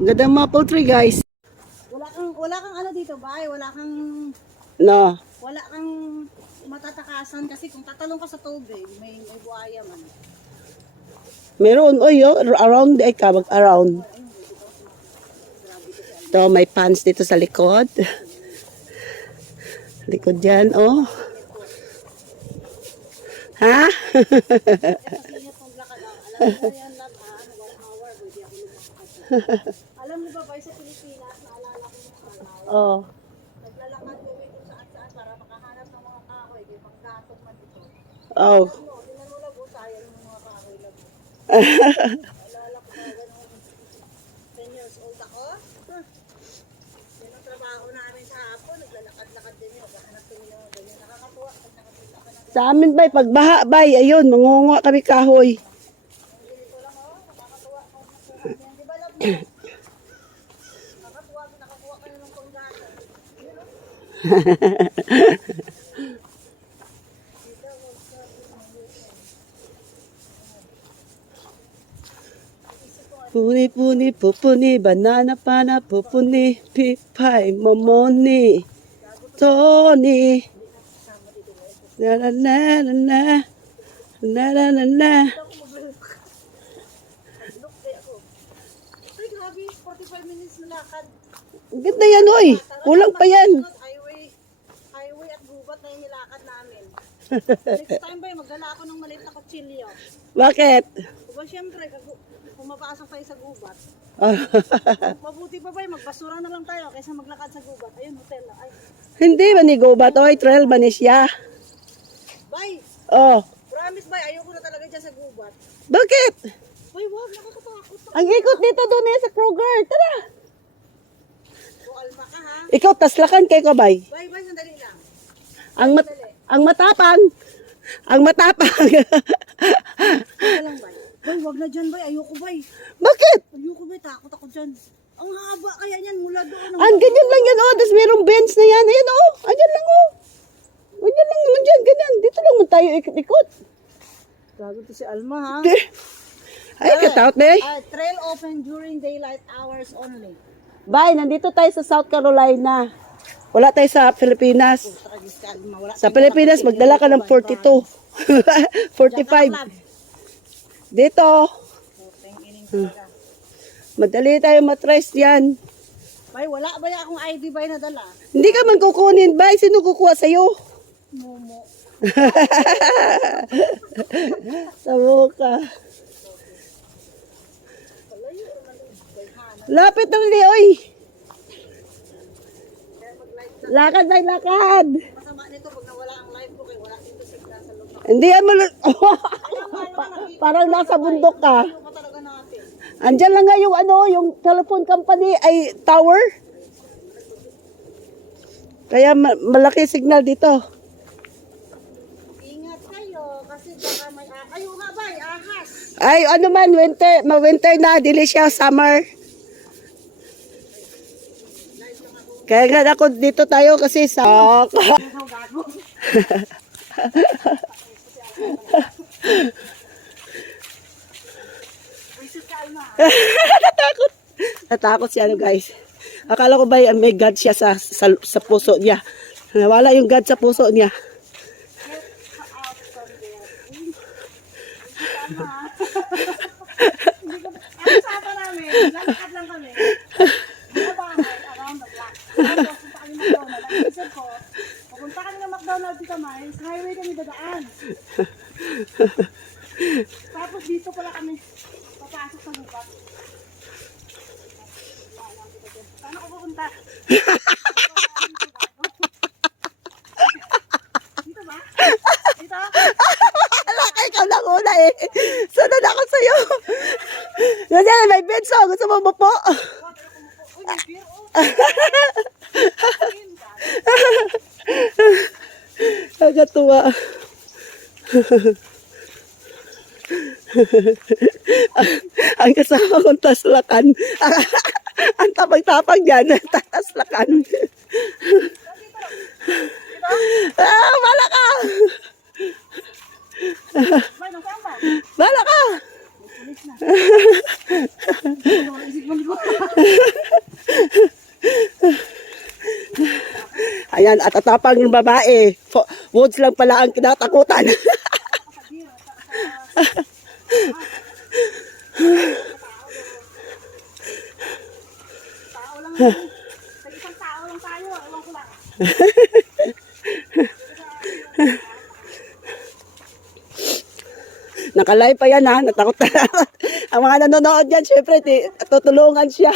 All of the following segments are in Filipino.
Gandang maple tree, guys. Wala kang ano dito, bay? No. Wala kang matatakasan kasi kung tatalong ka sa tubig, may buhaya man. Meron, around, around. Ito, may pants dito sa likod. Likod dyan, oh. Ha? Alam mo ba, bay, sa Pilipinas, naalala ko yung araw. Oh. Naglalakad kami kung saan-saan para makahanap ng mga kahoy, kaya panggatong man ito. Oh. Dinarula po sayang yung mga kahoy lang. Naalala ko talaga nung 10 years old ako. Yan ang trabaho namin sa hapon, naglalakad-lakad din yun. Hanap kami ng ganyan. Nakakatuwa pag nakakita ka ng Sa amin, bay, pagbaha, bay, ayun, mangunguha kami kahoy. ganito lang, nakakatuwa. Di ba, love mo? Nakakuha ka na ng panggatong. Puni, pupuni, banana, pana, pupuni, pipay, momoni, Tony. La la la la la. La la la la. Ay, grabe, 45 minutes na lakad. Ang ganda yan, oy. Kulang pa yan. Highway at gubat na yung nilakad namin. Next time ba, magdala ako ng maliit na kutsilyo. Bakit? Diba, syempre, kung mapasok tayo sa gubat, Ah, mabuti pa ba, magbasura na lang tayo kaysa maglakad sa gubat. Ayun, hotel lang. Ay, hindi ba ni go ba to? Trail ba ni siya? bye! Oh. Promise, bye, ayoko na talaga dyan sa gubat. Bakit? Bye, wag, nakakatakot. Ang ikot dito doon eh sa Kroger. Tara. O, alma ka, ha? Ikaw, taslakan kay ko, bay. Bye, sandali lang. Ang matapang. Ang matapang. Teka lang, bye. Bye, wag na dyan, bye. Ayoko, bye. Bakit? Ayoko, bye. Takot ako dyan. Ang haba kaya yan mula doon. Ang ganyan lang yan, oh. Tapos mayroong bench na yan. Ayan, oh. Ayan lang, oh. Ganyan lang naman dyan, ganyan. Dito lang mo tayo ikot-ikot. Gago to si Alma, ha? Ay, kataot na eh. Trail open during daylight hours only. Bye, nandito tayo sa South Carolina. Wala tayo sa Pilipinas. Tragis ka, Alma. Wala Sa Pilipinas, magdala ka ng 42. 45. Dito. Madali tayo matrace yan. Bay, wala ba akong ID ba na dala? Hindi ka man kukunin, Bye. Sino kukuha sa'yo? Momo. Tamo ka. Lapit na rin, oy. Lakad, Bye, lakad. Masama nito pag nawala ang live ko kaya wala dito signal sa loob. Hindi yan parang nasa bundok ka. Ano pa talaga natin? Andyan lang nga yung yung telephone company ay tower. Kaya malaki signal dito. Ingat kayo kasi baka may ayo nga ba, ahas. Ay, ano man, winter na, dili siya summer. Kaya nga ako dito tayo kasi sa... Natakot. Natakot si guys. Akala ko ba may God siya sa puso niya. Nawala yung God sa puso niya. Ano sapa namin? Lalakad lang kami. Bahay around the block. Tapos punta kami McDonald's. Ang isip ko, pupunta kami ng McDonald's dito, Mines. Highway kami dadaan. Tapos dito pala kami papasok sa lupa. Saan ako pupunta? Dito ba? Dito? Alakay ka lang una eh. Sunod ako sa'yo. Ganyan, may benso. Gusto mo mo po? Uy, may beer, oh. Agatuwa. Ang kasama kong taslakan. Ang tapag-tapag yan. Taslakan. Bala ka! May, nasaan ba? Bala ka! alis na. Isip mo ko. Ayan, at atapang ng babae. Woods lang pala ang kinatakutan. Tao lang. Sa isang tao lang tayo. Ewan ko lang. Nakalay pa yan ha, natakot na. Ang mga nanonood yan, syempre, tutulungan siya.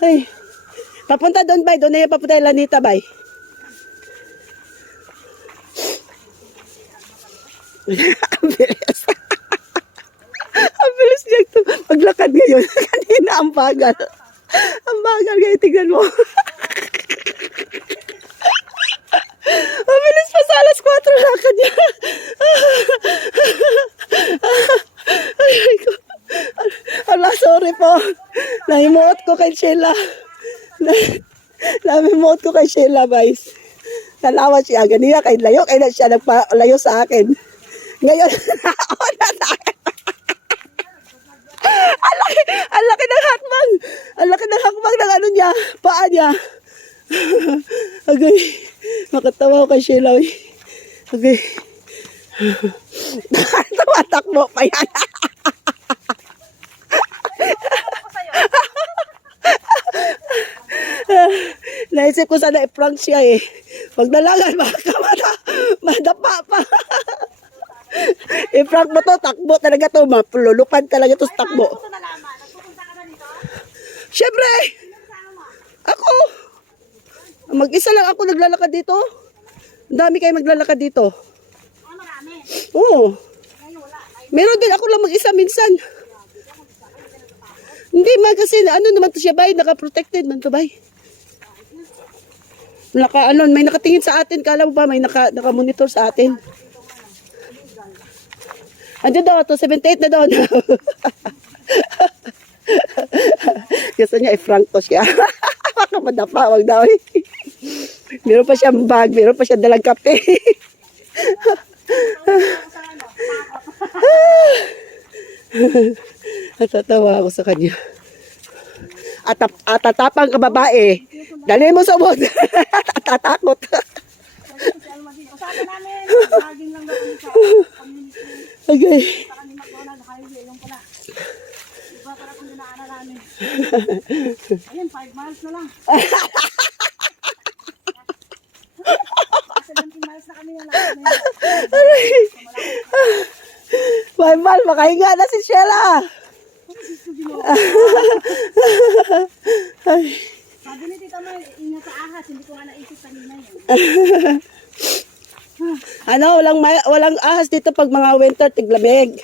Ay, papunta doon, bay. Doon na yung papunta yung Lanita, bay. Ang bilis. Ang bilis niya ito. Maglakad ngayon. Kanina ang bagal. Ang bagal ngayon, tignan mo. Ang bilis pa sa alas 4 lakad niya. Ay, ko. Ala, sorry po. Nahimuot ko kay Sheila. Nahimuot ko kay Sheila, guys. Nalawa siya. Ganyan kay layo. Kaya na siya nagpalayo sa akin. Ngayon, nauna sa akin. Ang laki ng hakbang. Ang laki ng hakbang ng ano niya. Paa niya. Okay. Makatawa ko kay Sheila. Okay. Tumatakbo pa yan. Naisip ko sana i-prank siya eh. Pag nalangan, madapa pa. I-prank mo to, takbo talaga to. Mapululupan talaga to sa takbo. Ito nalaman. Nagpupunta ka na dito? Siyempre! Ako! Mag-isa lang ako naglalakad dito. Ang dami kayo maglalakad dito. Ah, marami. Oo. Ngayon wala. Meron din ako lang mag-isa minsan. Hindi man kasi ano naman to siya bay, naka-protected man to bay. May nakatingin sa atin, kala mo ba may naka-monitor sa atin? Andiyan daw, 78 na daw. Gusto niya i-frank to siya. Baka madapa, wag daw eh. Meron pa siyang bag, meron pa siyang dalang kape. Natatawa ako sa kanya. At tatapang ka babae. Dali mo sa ubod. Tatakot. Usapan namin. Laging lang daw kami sa community. Okay. Sa kami McDonald's, highway. Yung pala. Iba para kung dinaanan namin. Ayun, 5 miles na lang. 17 miles na kami na lang. Mal, makahinga na si Sheila. Sabi ni Tita May, ingat sa ahas. Hindi ko nga naisip kanina yun. Walang ahas dito pag mga winter, tiglamig.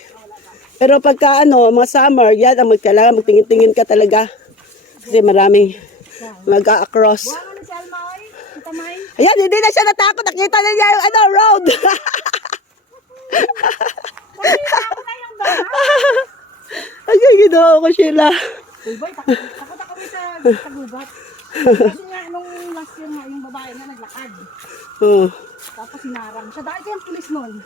Pero pagka mga summer, yan ang kailangan magtingin-tingin ka talaga. Kasi maraming mag-a-across. Buwangan na si Almay, Tita May. Ayan, hindi na siya natakot. Nakita na niya yung road. Nakita ko na yung baha. Ang ginawa ko, Sheila. Uy, boy, takot ako sa gubat. Kasi nga, nung last year nga, yung babae nga naglakad. Tapos sinarang siya. Dahil siya yung pulis nun.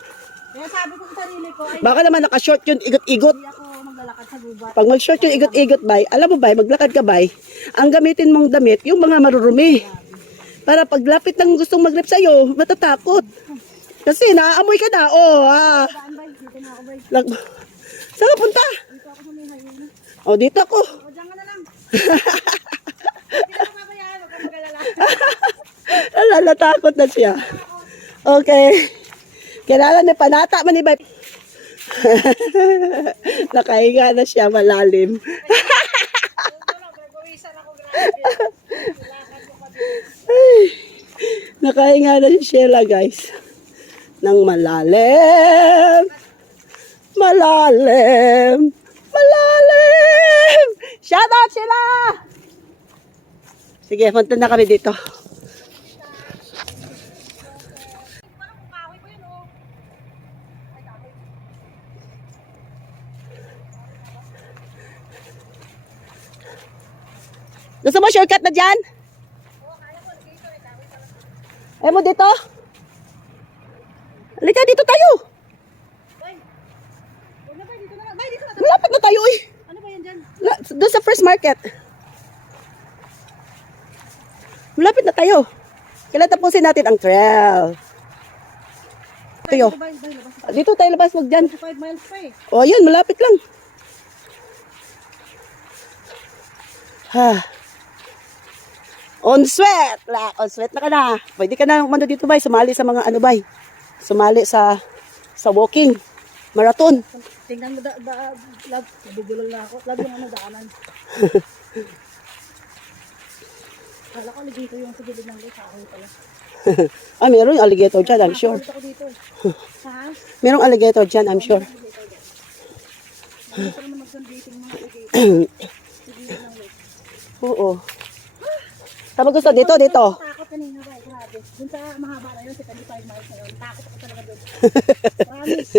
Kaya sabi ko sa sarili ko, ay, Baka naman naka-short yun, igot-igot. hindi ako maglalakad sa gubat. Pag mag-short yung igot-igot, bay, alam mo bay, maglakad ka bay, ang gamitin mong damit, yung mga marurumi. Para paglapit ng gustong mag-rep sa'yo, matatakot. Kasi naaamoy ka na, Saan ba? Dito na ako, boy. Saan ka punta? Dito ako sa may highway. Dito ako. O, diyan ka na lang. Hindi na ako pabayaan, huwag kang mag-alala. Natakot na siya. Okay. Kailangan may panata man ibay. Nakahinga na siya malalim. Gagawisan ako, grabe. Lakad ko kami. Nakahinga na si Sheila, guys. Nang malalim. Malalim. Malalim. Shout out, Sheila! Sige, punta na kami dito. Gusto mo shortcut na dyan? Ayaw mo dito? Halika, dito tayo. Bay. Huwag na, bay. Dito na. Bay, dito na. Malapit na tayo eh. Ano ba yan dyan? Doon sa first market. Malapit na tayo. Kailan tapusin natin ang trail? Tayo. Bay, labas. Dito tayo labas, wag dyan. 5 miles pa eh. O, yun, malapit lang. Ha. On sweat. On sweat na ka na. Pwede ka na umano dito, bay. Sumali sa mga ano, bay. Sumali sa walking. Marathon. Tingnan mo, love, nabubulol na ako. Love yung ano, daanan. Kala ko dito yung sa gilid ng lake. Ako pala. Ah, meron yung alligator dyan, I'm sure. Ako dito. Ha? Merong alligator dyan, I'm sure. Hindi pa naman mag-sunbathing mga alligator. Oo. Sabi gusto, dito. Takot kanina ba? Grabe. Dun sa mahaba na yun, sa 25 miles na yun. Takot ako talaga dun. Promise.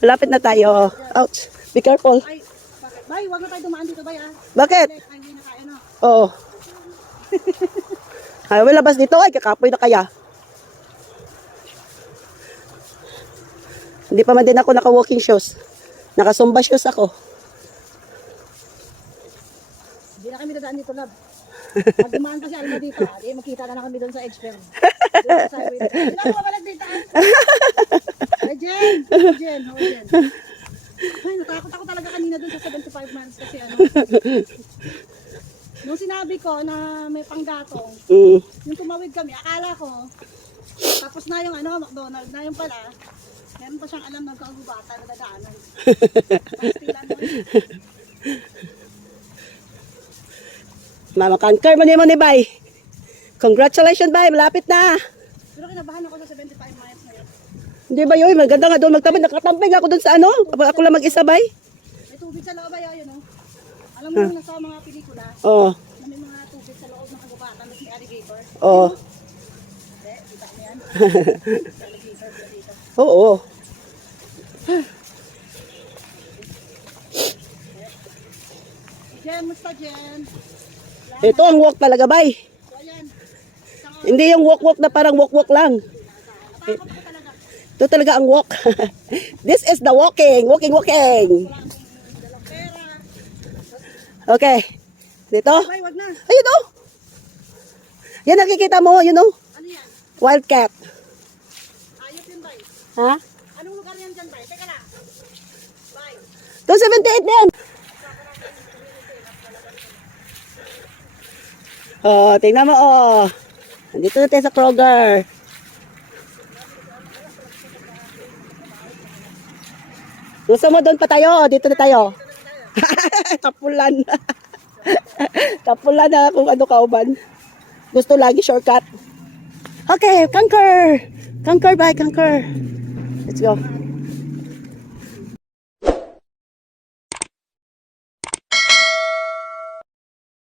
Malapit na tayo. Ouch. Be careful. Ay, bakit? Bay, huwag na tayo dumaan dito, bay, ah. Bakit? Ay, hindi na kaya, no? Oo. Ay, may labas dito. Ay, kakapoy na kaya. Hindi pa man din ako naka-walking shoes. Naka-zumba shoes ako. Hindi na kami dadaan dito, love. Pag dumaan kasi alma dito, di makita na kami doon sa expert. Doon sa highway. Hindi na ako mabalag dito, ah. Ay, Jen. Jen, how Jen? Ay, natakot ako talaga kanina doon sa 75 miles kasi ano. Nung sinabi ko na may panggatong, yung tumawid kami, akala ko, tapos na yung ano, McDonald's na yung pala, meron pa siyang alam ng kagubatan na dadaanan. Pastilan mo yun. Mama, conquer mo ni Bay. Congratulations, Bay. Malapit na. Pero kinabahan ako sa 75 miles na yun. Hindi ba yun? Maganda nga doon magtabay. Nakatampay nga ako doon sa ano. Ako lang mag-isa, Bay. May tubig sa loob, ayun, no? Alam mo yung nasa mga pelikula, Oo. na may mga tubig sa loob ng kagubatan, tapos may alligator. Oo. Hindi, kita mo yan. Alligator pala dito. Oo. Jen, musta Jen? Ito ang walk talaga, Bay. So, ayan. Hindi yung walk-walk na parang walk-walk lang. Natakot ko talaga. Ito talaga ang walk. This is the walking. Walking. Wala kaming dalang pera. Okay. Dito. Bay, wag na. Ayun oh. Yan nakikita mo, you know. Ano yan? Wildcat. Ayos yun, Bay. Ha? Anong lugar yan dyan, Bay? Teka na. Bay. 278 na yan. Oh, tingnan mo oh. Nandito na tayo sa Kroger. Gusto mo doon pa tayo? Dito na tayo. Kapulan. Kapulan na kung ano kauban. Gusto lagi shortcut. Okay, conquer. Conquer, bye, conquer. Let's go.